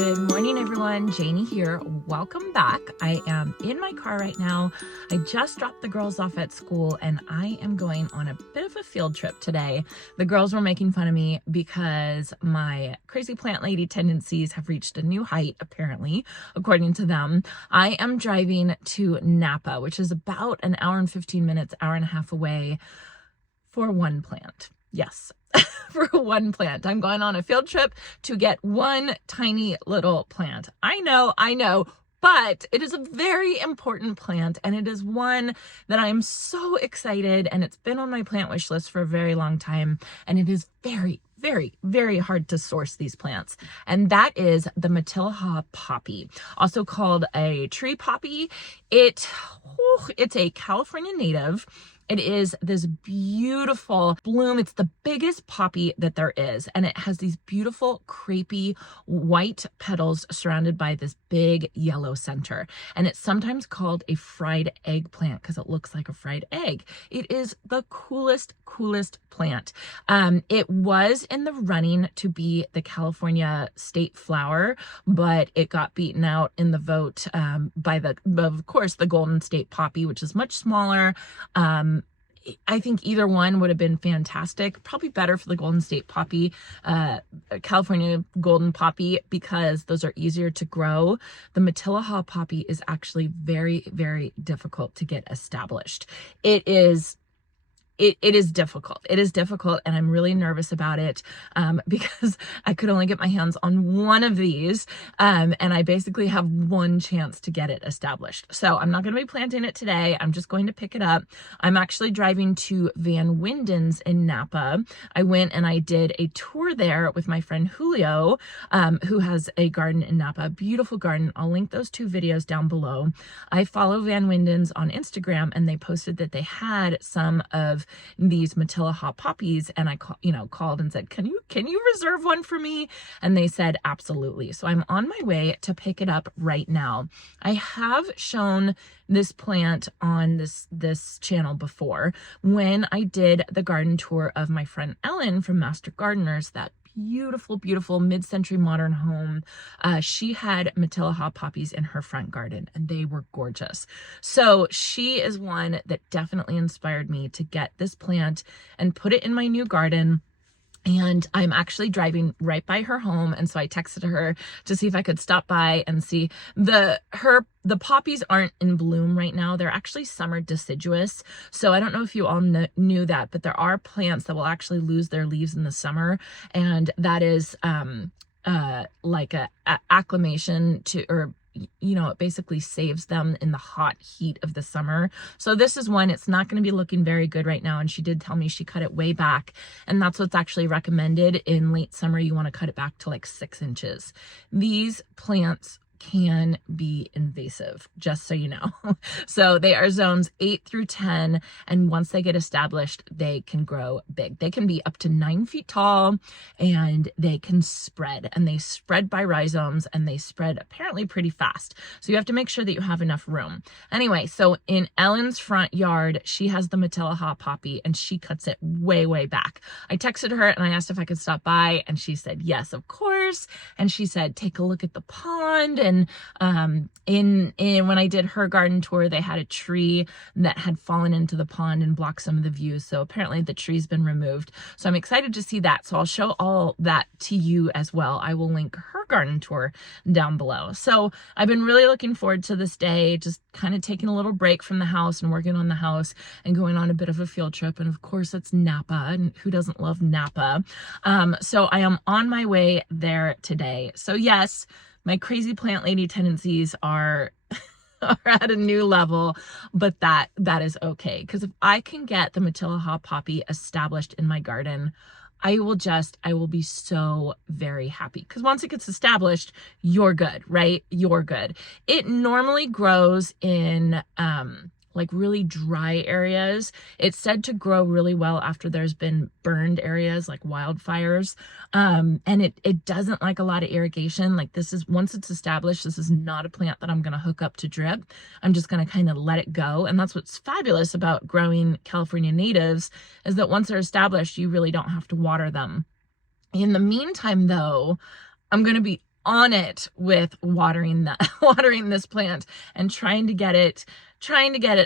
Good morning, everyone. Janie here. Welcome back. I am in my car right now. I just dropped the girls off at school and I am going on a bit of a field trip today. The girls were making fun of me because my crazy plant lady tendencies have reached a new height, apparently, according to them. I am driving to Napa, which is about an hour and 15 minutes, hour and a half away for one plant. Yes. For one plant. I'm going on a field trip to get one tiny little plant. I know, but it is a very important plant and it is one that I'm so excited, and it's been on my plant wish list for a very long time, and it is very, very, very hard to source these plants. And that is the Matilija Poppy, also called a tree poppy. It's a California native. It is this beautiful bloom. It's the biggest poppy that there is. And it has these beautiful crepey white petals surrounded by this big yellow center. And it's sometimes called a fried egg plant because it looks like a fried egg. It is the coolest plant. It was in the running to be the California state flower, but it got beaten out in the vote by of course, the Golden State Poppy, which is much smaller. I think either one would have been fantastic. Probably better for the Golden State Poppy, California Golden Poppy, because those are easier to grow. The Matilija Poppy is actually very, very difficult to get established. It is difficult. It is difficult, and I'm really nervous about it because I could only get my hands on one of these, and I basically have one chance to get it established. So I'm not going to be planting it today. I'm just going to pick it up. I'm actually driving to Van Winden's in Napa. I went and I did a tour there with my friend Julio, who has a garden in Napa, a beautiful garden. I'll link those two videos down below. I follow Van Winden's on Instagram, and they posted that they had some of these Matilija poppies, and I called and said, can you reserve one for me? And they said absolutely. So I'm on my way to pick it up right now. I have shown this plant on this channel before when I did the garden tour of my friend Ellen from Master Gardeners, that beautiful mid-century modern home. She had Matilija poppies in her front garden, and they were gorgeous. So she is one that definitely inspired me to get this plant and put it in my new garden. And I'm actually driving right by her home, and so I texted her to see if I could stop by and see the poppies aren't in bloom right now. They're actually summer deciduous. So I don't know if you all knew that, but there are plants that will actually lose their leaves in the summer, and that is like a acclimation to, or it basically saves them in the hot heat of the summer. So this is one, it's not going to be looking very good right now. And she did tell me she cut it way back, and that's what's actually recommended. In late summer, you want to cut it back to like 6 inches. These plants can be invasive, just so you know. So they are zones 8 through 10, and once they get established, they can grow big. They can be up to 9 feet tall, and they can spread, and they spread by rhizomes, and they spread apparently pretty fast. So you have to make sure that you have enough room. Anyway, so in Ellen's front yard, she has the Matilija Poppy, and she cuts it way back. I texted her and I asked if I could stop by, and she said yes, of course. And she said, take a look at the pond. And when I did her garden tour, they had a tree that had fallen into the pond and blocked some of the views. So apparently the tree's been removed. So I'm excited to see that. So I'll show all that to you as well. I will link her garden tour down below. So I've been really looking forward to this day, just kind of taking a little break from the house and working on the house and going on a bit of a field trip. And of course it's Napa, and who doesn't love Napa? So I am on my way there today. So yes, my crazy plant lady tendencies are at a new level, but that is okay. Because if I can get the Matilija Poppy established in my garden, I will be so very happy. Because once it gets established, you're good, right? You're good. It normally grows in like really dry areas. It's said to grow really well after there's been burned areas like wildfires. And it doesn't like a lot of irrigation. Like once it's established, this is not a plant that I'm going to hook up to drip. I'm just going to kind of let it go. And that's what's fabulous about growing California natives, is that once they're established, you really don't have to water them. In the meantime, though, I'm going to be on it with watering this plant and trying to get it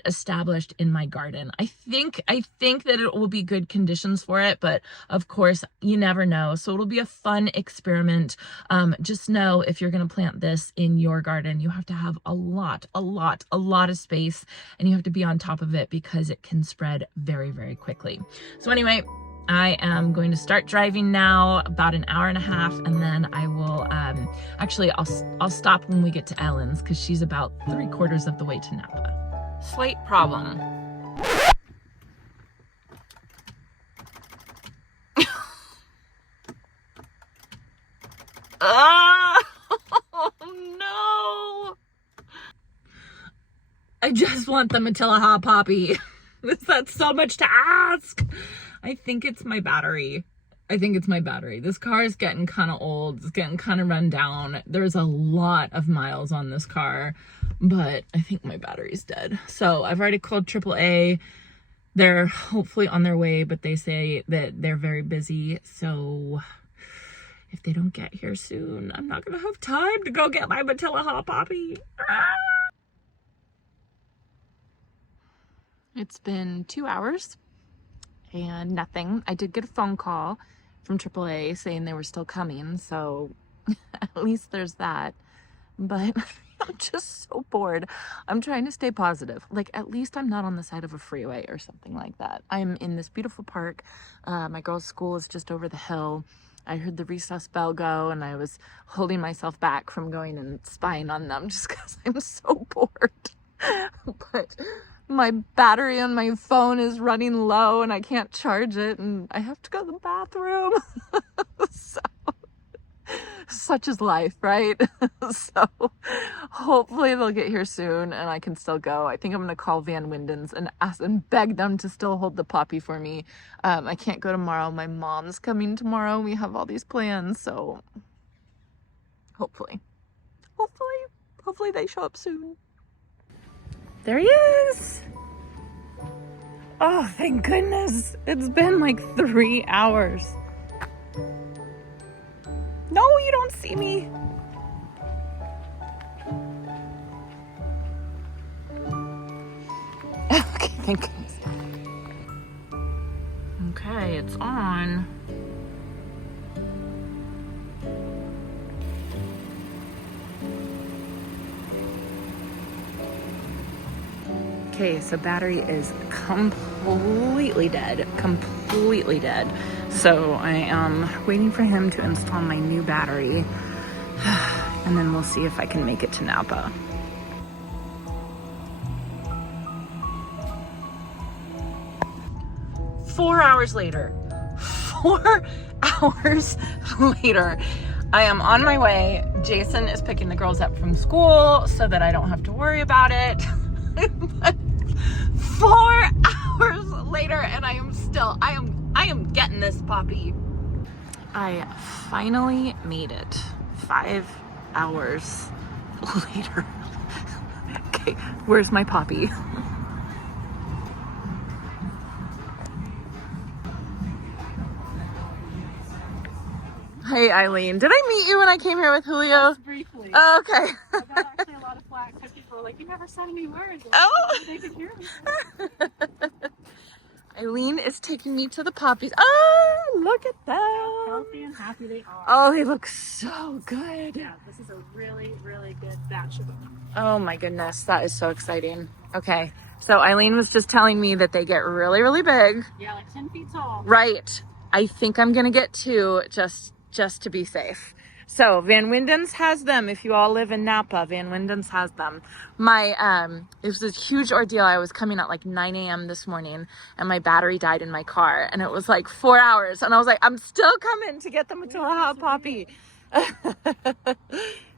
established in my garden. I think that it will be good conditions for it, but of course you never know. So it'll be a fun experiment. Just know if you're going to plant this in your garden, you have to have a lot of space, and you have to be on top of it because it can spread very, very quickly. So anyway, I am going to start driving now, about an hour and a half, and then I will, actually I'll stop when we get to Ellen's because she's about 3/4 of the way to Napa. Slight problem. Oh no! I just want the Matilija Poppy. That's so much to ask. I think it's my battery. This car is getting kind of old. It's getting kind of run down. There's a lot of miles on this car, but I think my battery's dead. So I've already called AAA. They're hopefully on their way, but they say that they're very busy. So if they don't get here soon, I'm not going to have time to go get my Matilija Poppy. It's been 2 hours and nothing. I did get a phone call from AAA saying they were still coming, so at least there's that. But I'm just so bored. I'm trying to stay positive. Like, at least I'm not on the side of a freeway or something like that. I'm in this beautiful park. My girls' school is just over the hill. I heard the recess bell go, and I was holding myself back from going and spying on them just because I'm so bored. But my battery on my phone is running low and I can't charge it, and I have to go to the bathroom. So, such is life, right? So hopefully they'll get here soon and I can still go. I think I'm gonna call Van Winden's and ask and beg them to still hold the poppy for me. I can't go tomorrow. My mom's coming tomorrow. We have all these plans, so hopefully they show up soon. There he is. Oh, thank goodness. It's been like 3 hours. No, you don't see me. Okay, thank goodness. Okay, it's on. Okay, so battery is completely dead. So I am waiting for him to install my new battery, and then we'll see if I can make it to Napa. Four hours later, I am on my way. Jason is picking the girls up from school so that I don't have to worry about it. But 4 hours later, and I am getting this poppy. I finally made it. 5 hours later. Okay, where's my poppy? Hey Eileen, did I meet you when I came here with Julio? Just briefly. Oh, okay. I got actually a lot of flack because people were like, you never said any words. Like, Oh! They could hear me. Eileen is taking me to the poppies. Oh, look at them. How healthy and happy they are. Oh, they look so good. Yeah, this is a really, really good batch of them. Oh my goodness, that is so exciting. Okay, so Eileen was just telling me that they get really, really big. Yeah, like 10 feet tall. Right. I think I'm gonna get 2 just to be safe. So Van Winden's has them. If you all live in Napa, Van Winden's has them. It was a huge ordeal. I was coming at like 9 a.m. this morning and my battery died in my car, and it was like 4 hours, and I was like, I'm still coming to get the Matilija Poppy.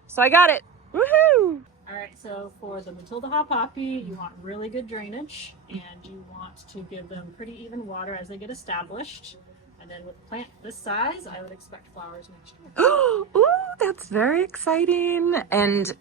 So I got it. Woohoo! All right, so for the Matilija Poppy, you want really good drainage, and you want to give them pretty even water as they get established. And then with a plant this size, I would expect flowers next year. Ooh, that's very exciting. And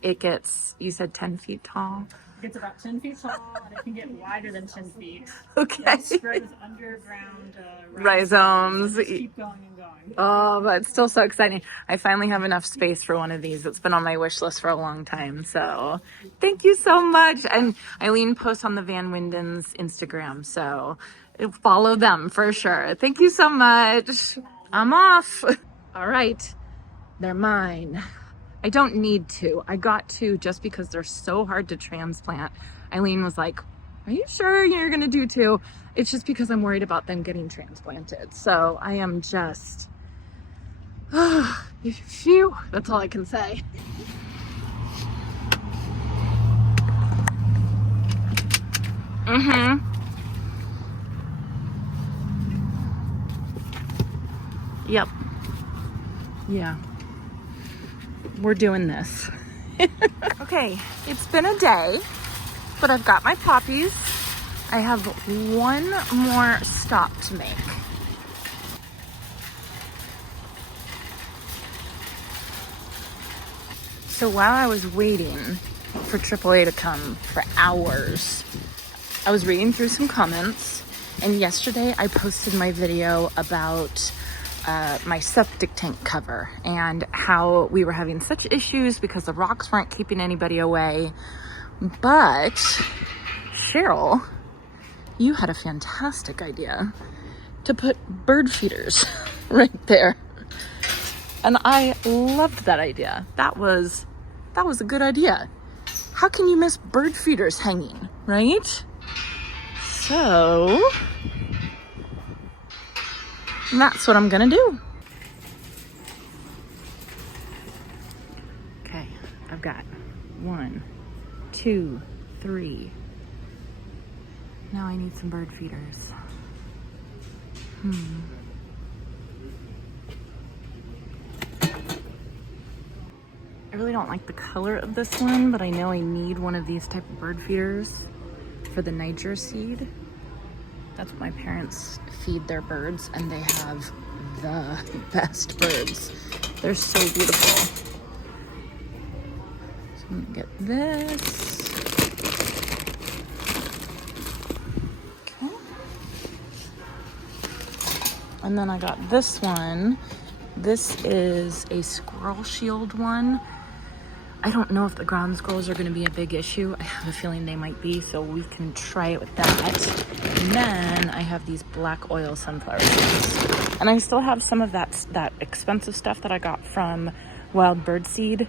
it gets, you said 10 feet tall? gets about 10 feet tall, and it can get wider than 10 feet. Okay. It's spread with underground Rhizomes. Just keep going and going. Oh, but it's still so exciting. I finally have enough space for one of these. It's been on my wish list for a long time. So thank you so much. And Eileen posts on the Van Windens Instagram. So follow them for sure. Thank you so much. I'm off. All right. They're mine. I don't need to. I got to just because they're so hard to transplant. Eileen was like, are you sure you're going to do two? It's just because I'm worried about them getting transplanted. So I am just, phew, that's all I can say. Yep. Yeah. We're doing this. Okay, it's been a day, but I've got my poppies. I have one more stop to make. So while I was waiting for AAA to come for hours, I was reading through some comments, and yesterday I posted my video about my septic tank cover and how we were having such issues because the rocks weren't keeping anybody away. But Cheryl, you had a fantastic idea to put bird feeders right there. And I loved that idea. That was a good idea. How can you miss bird feeders hanging, right? So that's what I'm gonna do. Okay, I've got 1, 2, 3. Now I need some bird feeders. I really don't like the color of this one, but I know I need one of these type of bird feeders for the Niger seed. That's what my parents feed their birds, and they have the best birds. They're so beautiful. So I'm gonna get this. Okay. And then I got this one. This is a squirrel shield one. I don't know if the ground squirrels are going to be a big issue. I have a feeling they might be, so we can try it with that. And then I have these black oil sunflower seeds. And I still have some of that expensive stuff that I got from Wild Bird Seed.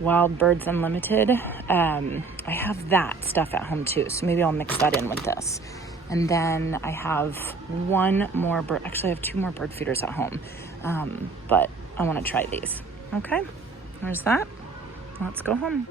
Wild Birds Unlimited. I have that stuff at home too, so maybe I'll mix that in with this. And then I have one more bird. Actually, I have 2 more bird feeders at home, but I want to try these. Okay, there's that. Let's go home.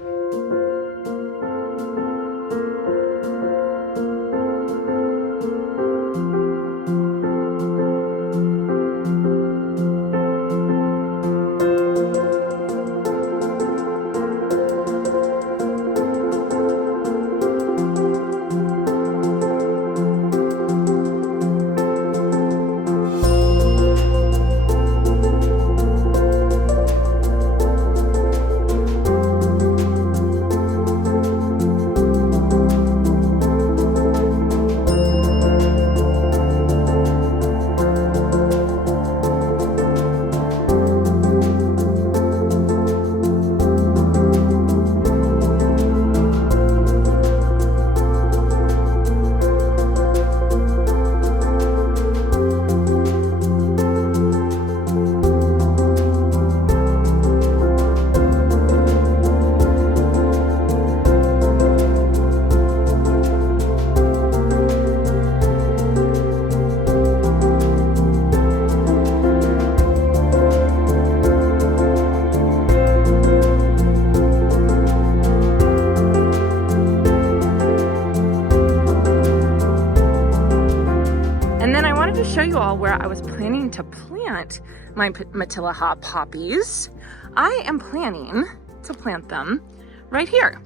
Show you all where I was planning to plant my Matilija poppies. I am planning to plant them right here.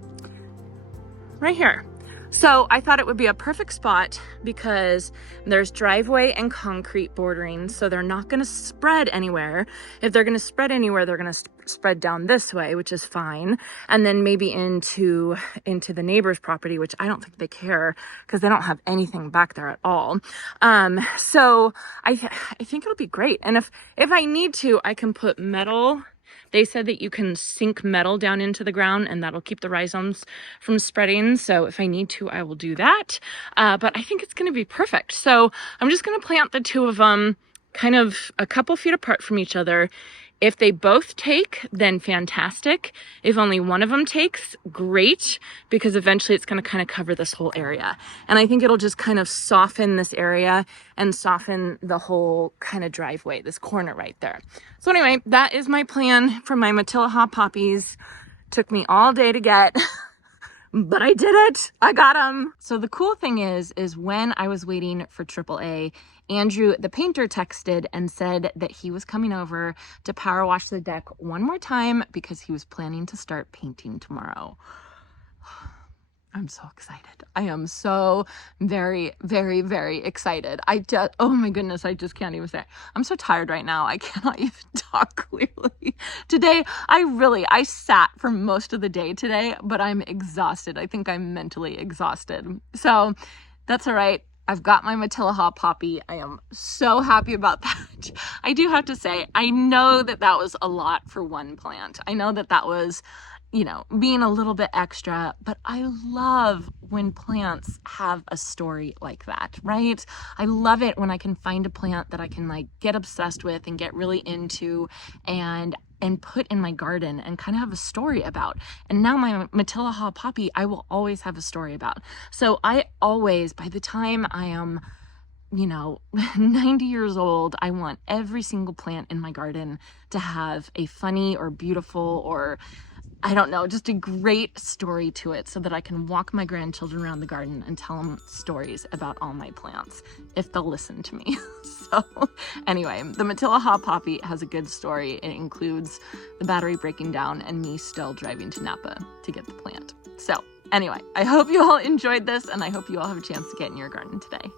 Right here. So I thought it would be a perfect spot because there's driveway and concrete bordering, so they're not going to spread anywhere. If they're going to spread anywhere, they're going to spread down this way, which is fine, and then maybe into the neighbor's property, which I don't think they care because they don't have anything back there at all. So I think it'll be great. And if I need to, I can put metal. They said that you can sink metal down into the ground and that'll keep the rhizomes from spreading. So if I need to, I will do that. But I think it's going to be perfect. So I'm just going to plant the two of them kind of a couple feet apart from each other. If they both take, then fantastic. If only one of them takes, great, because eventually it's going to kind of cover this whole area. And I think it'll just kind of soften this area and soften the whole kind of driveway, this corner right there. So anyway, that is my plan for my Matilija poppies. Took me all day to get, but I did it. I got them. So the cool thing is when I was waiting for AAA, Andrew, the painter, texted and said that he was coming over to power wash the deck one more time because he was planning to start painting tomorrow. I'm so excited. I am so very, very, very excited. Oh my goodness, I just can't even say it. I'm so tired right now. I cannot even talk clearly. Today, I sat for most of the day today, but I'm exhausted. I think I'm mentally exhausted. So that's all right. I've got my Matilija Poppy. I am so happy about that. I do have to say, I know that was a lot for one plant. I know that was, being a little bit extra, but I love when plants have a story like that, right? I love it when I can find a plant that I can get obsessed with and get really into and put in my garden and kind of have a story about. And now my Matilija Poppy, I will always have a story about. So I always, by the time I am 90 years old, I want every single plant in my garden to have a funny or beautiful or I don't know, just a great story to it so that I can walk my grandchildren around the garden and tell them stories about all my plants if they'll listen to me. So anyway, the Matilija Poppy has a good story. It includes the battery breaking down and me still driving to Napa to get the plant. So anyway, I hope you all enjoyed this and I hope you all have a chance to get in your garden today.